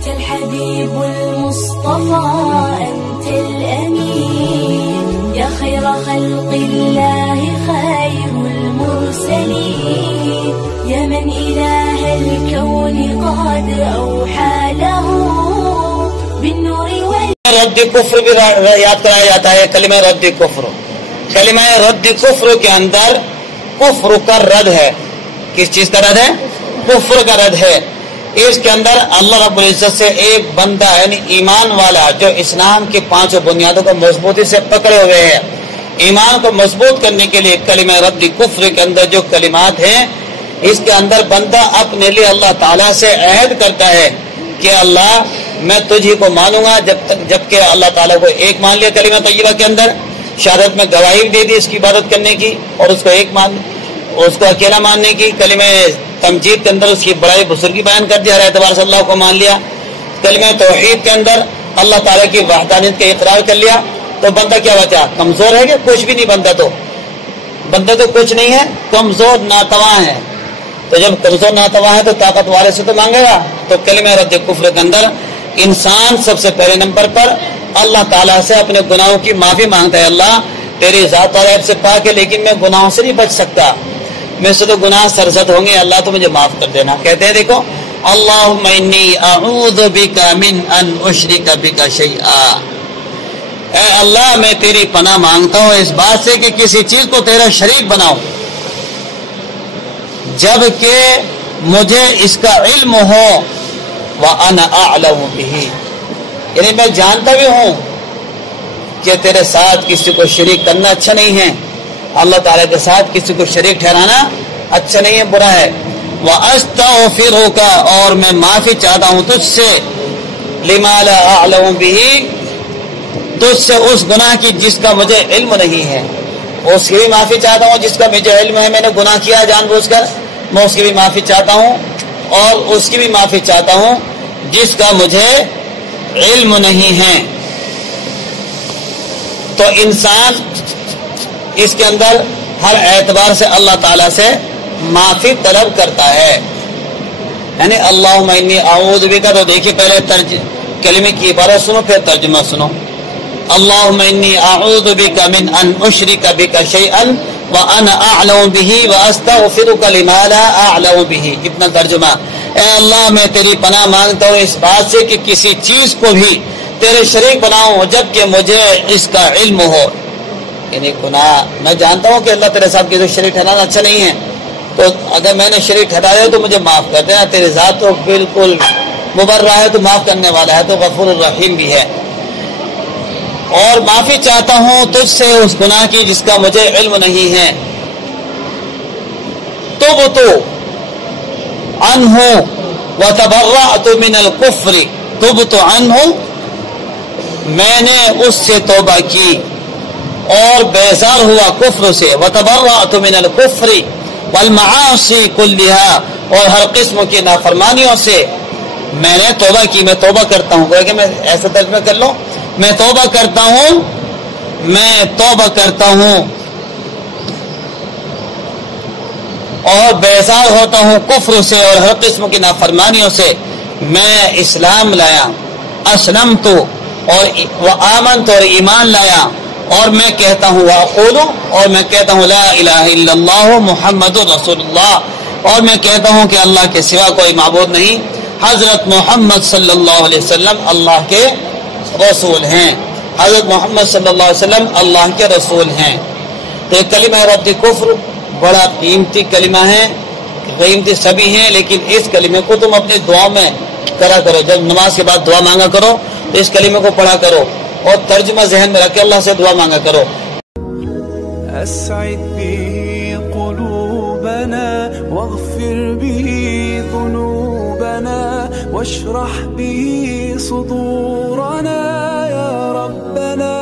أنت الحبيب المصطفى أنت الأمين يا خير خلق الله خير المرسلين يا من إله الكون قد أوحى له بالنور رد کفر بھی یاد کرایا جاتا ہے. کلمہ رد کفر, کلمہ رد کفر کے اندر کفر کا رد ہے. کس چیز کا رد ہے؟ کفر کا رد ہے. اس کے اندر اللہ رب العزت سے ایک بندہ یعنی ایمان والا جو اسلام کی 5 بنیادوں کو مضبوطی سے پکڑے ہوئے ہیں, ایمان کو مضبوط کرنے کے لیے کلمہ رد کفر کے اندر جو کلمات ہیں اس کے اندر بندہ اپنے لیے اللہ تعالیٰ سے عہد کرتا ہے کہ اللہ میں تجھی کو مانوں گا جبکہ اللہ تعالیٰ کو ایک مان لیا کلمہ طیبہ کے اندر, شہادت میں گواہی دے دی اس کی عبادت کرنے کی اور اس کو اکیلا ماننے کی. کلمہ تمجید کے اندر اس کی بڑائی بزرگی بیان کر دیا, ہر اعتبار سے اللہ کو مان لیا. کلمہ توحید کے اندر اللہ تعالیٰ کی وحدانیت کا اقرار کر لیا. تو بندہ کیا بچا؟ کمزور ہے کہ کچھ بھی نہیں. بندہ تو کچھ نہیں ہے, کمزور ناتواں ہے. تو جب کمزور ناتواں ہے تو طاقت والے سے تو مانگے گا. تو کلمہ رد کفر کے اندر انسان سب سے پہلے نمبر پر اللہ تعالیٰ سے اپنے گناہوں کی معافی مانگتا ہے. اللہ تیری ذات اور عیب سے پاک ہے لیکن میں گناہوں سے نہیں بچ سکتا, میں سے تو گناہ سرزد ہوں گے, اللہ تو مجھے معاف کر دینا. کہتے ہیں دیکھو اللہم انی اعوذ بک من ان اشرک بک شیئا, اے اللہ میں تیری پناہ مانگتا ہوں اس بات سے کہ کسی چیز کو تیرا شریک بناؤں جبکہ مجھے اس کا علم ہو. وَأَنَا أَعْلَمُ بِهِ, یعنی میں جانتا بھی ہوں کہ تیرے ساتھ کسی کو شریک کرنا اچھا نہیں ہے, اللہ تعالیٰ کے ساتھ کسی کو شریک ٹھہرانا اچھا نہیں ہے, برا ہے. وَأَسْتَغْفِرُكَ, اور میں معافی چاہتا ہوں تجھ سے لِمَا لَا أَعْلَمُ بِهِ, تجھ سے اس گناہ کی جس کا مجھے علم نہیں ہے. اس کی بھی معافی چاہتا ہوں جس کا مجھے علم ہے, میں نے گناہ کیا جان بوجھ کر, میں اس کی بھی معافی چاہتا ہوں, اور اس کی بھی معافی چاہتا ہوں جس کا مجھے علم نہیں ہے. تو انسان اس کے اندر ہر اعتبار سے اللہ تعالیٰ سے معافی طلب کرتا ہے. یعنی اللہم انی اعوذ بک, تو دیکھیے پہلے کلمے کی عبارت سنو پھر ترجمہ سنو. اللہم انی اعوذ بک من ان اشرک بک شیئا وانا اعلم به واستغفرک لما لا اعلم به. اتنا ترجمہ. اے اللہ میں تیری پناہ مانگتا ہوں اس بات سے کہ کسی چیز کو بھی تیرے شریک بناؤں جبکہ مجھے اس کا علم ہو. یعنی گناہ میں جانتا ہوں کہ اللہ تیرے ساتھ کسی شریک ٹھہرانا اچھا نہیں ہے, تو اگر میں نے شریک ٹھہرایا تو مجھے معاف کر دینا. تیری ذات تو بالکل مبرہ ہے, تو معاف کرنے والا ہے, تو غفور الرحیم بھی ہے. اور معافی چاہتا ہوں تجھ سے اس گناہ کی جس کا مجھے علم نہیں ہے. تبت عنہ وتبرأت من الکفر, تبت عنہ, میں نے اس سے توبہ کی اور بیزار ہوا کفر سے. وتبرأت من الکفر والمعاصی کلها, اور ہر قسم کی نافرمانیوں سے میں نے توبہ کی. میں توبہ کرتا ہوں, کہ میں ایسا ترجمہ کر لوں, میں توبہ کرتا ہوں اور بیزار ہوتا ہوں کفر سے اور ہر قسم کی نافرمانیوں سے. میں اسلام لایا, اسلمت, اور آمنت, اور ایمان لایا, اور میں کہتا ہوں واقول, اور میں کہتا ہوں لا الہ الا اللہ محمد رسول اللہ, اور میں کہتا ہوں کہ اللہ کے سوا کوئی معبود نہیں, حضرت محمد صلی اللہ علیہ وسلم اللہ کے رسول ہیں. حضرت محمد صلی اللہ علیہ وسلم اللہ کے رسول ہیں. تو یہ کلمہ رد کفر بڑا قیمتی کلمہ ہے, قیمتی سبھی ہیں, لیکن اس کلمے کو تم اپنی دعا میں کرا کرو. جب نماز کے بعد دعا مانگا کرو تو اس کلمے کو پڑھا کرو اور ترجمہ ذہن میں رکھ کے اللہ سے دعا مانگا کرو. اسعد به قلوبنا واغفر به ذنوبنا واشرح به صدورنا يا ربنا.